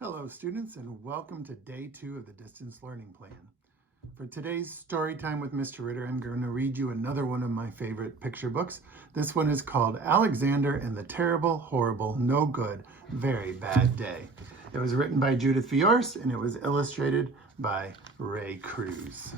Hello students, and welcome to day 2 of the distance learning plan. For today's story time with Mr. Ritter, I'm going to read you another one of my favorite picture books. This one is called Alexander and the Terrible, Horrible, No Good, Very Bad Day. It was written by Judith Viorst and it was illustrated by Ray Cruz.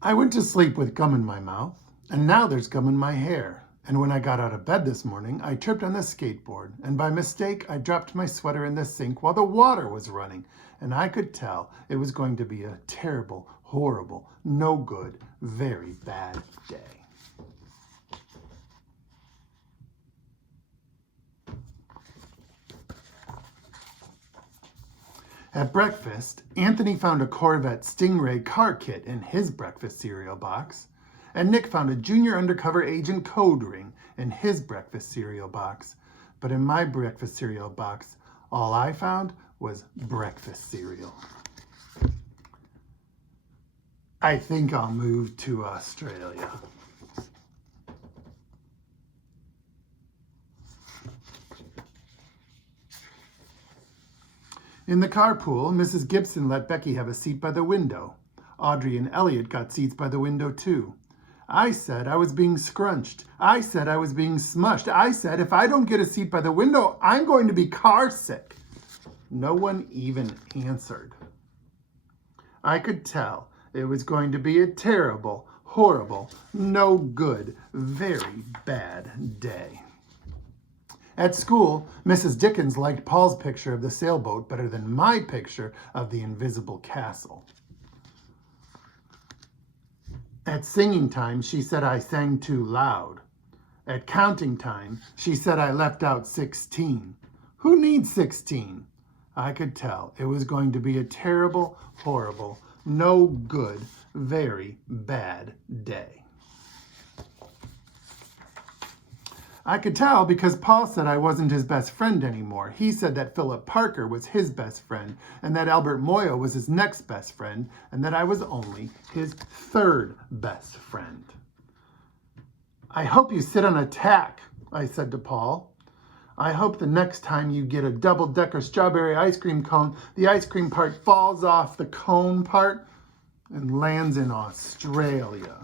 I went to sleep with gum in my mouth, and now there's gum in my hair. And when I got out of bed this morning, I tripped on the skateboard, and by mistake, I dropped my sweater in the sink while the water was running, and I could tell it was going to be a terrible, horrible, no good, very bad day. At breakfast, Anthony found a Corvette Stingray car kit in his breakfast cereal box, and Nick found a junior undercover agent code ring in his breakfast cereal box. But in my breakfast cereal box, all I found was breakfast cereal. I think I'll move to Australia. In the carpool, Mrs. Gibson let Becky have a seat by the window. Audrey and Elliot got seats by the window too. I said I was being scrunched. I said I was being smushed. I said if I don't get a seat by the window, I'm going to be car sick. No one even answered. I could tell it was going to be a terrible, horrible, no good, very bad day. At school, Mrs. Dickens liked Paul's picture of the sailboat better than my picture of the invisible castle. At singing time, she said I sang too loud. At counting time, she said I left out 16. Who needs 16? I could tell it was going to be a terrible, horrible, no good, very bad day. I could tell because Paul said I wasn't his best friend anymore. He said that Philip Parker was his best friend, and that Albert Moyo was his next best friend, and that I was only his third best friend. I hope you sit on a tack, I said to Paul. I hope the next time you get a double-decker strawberry ice cream cone, the ice cream part falls off the cone part and lands in Australia.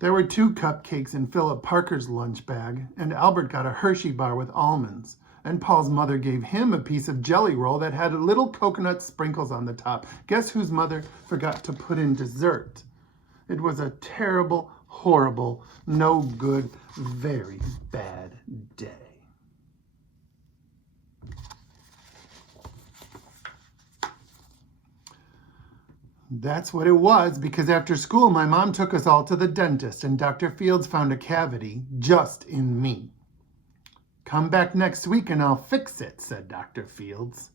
There were 2 cupcakes in Philip Parker's lunch bag, and Albert got a Hershey bar with almonds, and Paul's mother gave him a piece of jelly roll that had little coconut sprinkles on the top. Guess whose mother forgot to put in dessert? It was a terrible, horrible, no good, very bad day. That's what it was, because after school, my mom took us all to the dentist, and Dr. Fields found a cavity just in me. Come back next week and I'll fix it, said Dr. Fields.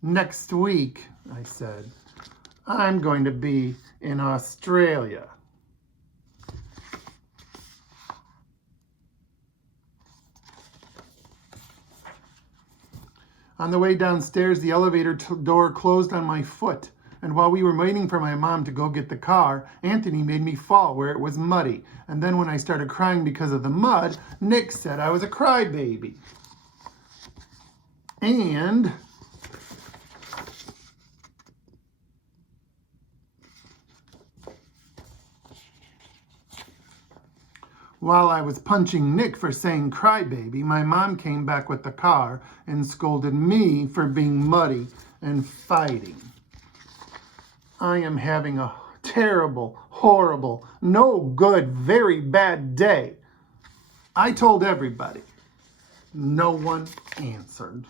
Next week, I said. I'm going to be in Australia. On the way downstairs, the elevator door closed on my foot. And while we were waiting for my mom to go get the car, Anthony made me fall where it was muddy. And then when I started crying because of the mud, Nick said I was a crybaby. And while I was punching Nick for saying crybaby, my mom came back with the car and scolded me for being muddy and fighting. I am having a terrible, horrible, no good, very bad day. I told everybody. No one answered.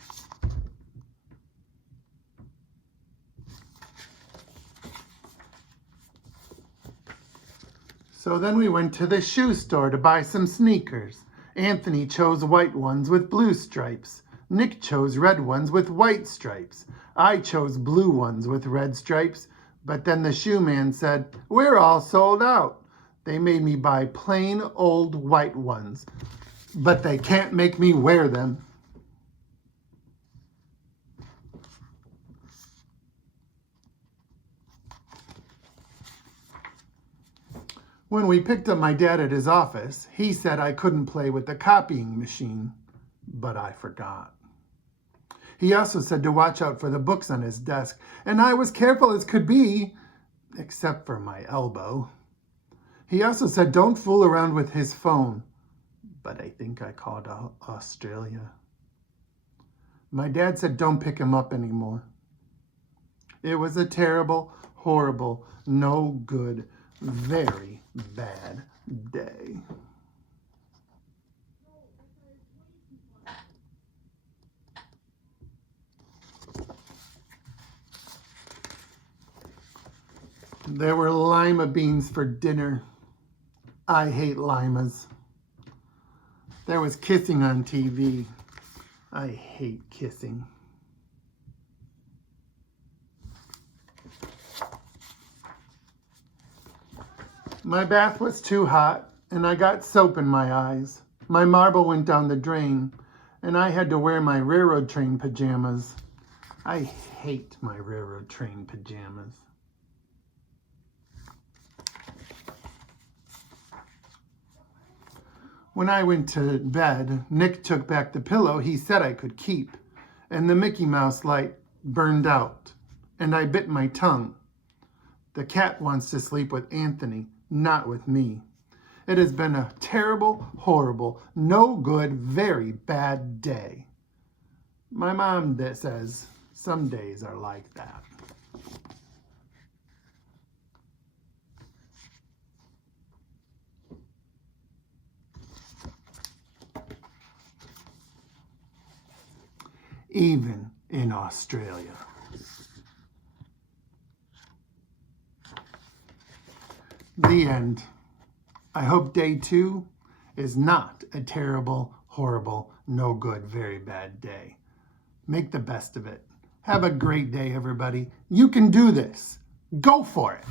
So then we went to the shoe store to buy some sneakers. Anthony chose white ones with blue stripes. Nick chose red ones with white stripes. I chose blue ones with red stripes. But then the shoe man said, we're all sold out. They made me buy plain old white ones, but they can't make me wear them. When we picked up my dad at his office, he said I couldn't play with the copying machine, but I forgot. He also said to watch out for the books on his desk, and I was careful as could be, except for my elbow. He also said don't fool around with his phone, but I think I called Australia. My dad said don't pick him up anymore. It was a terrible, horrible, no good, very bad day. There were lima beans for dinner. I hate limas. There was kissing on TV. I hate kissing. My bath was too hot, and I got soap in my eyes. My marble went down the drain, and I had to wear my railroad train pajamas. I hate my railroad train pajamas. When I went to bed, Nick took back the pillow he said I could keep, and the Mickey Mouse light burned out, and I bit my tongue. The cat wants to sleep with Anthony, not with me. It has been a terrible, horrible, no good, very bad day. My mom says some days are like that. Even in Australia. The end. I hope day 2 is not a terrible, horrible, no good, very bad day. Make the best of it. Have a great day, everybody. You can do this. Go for it.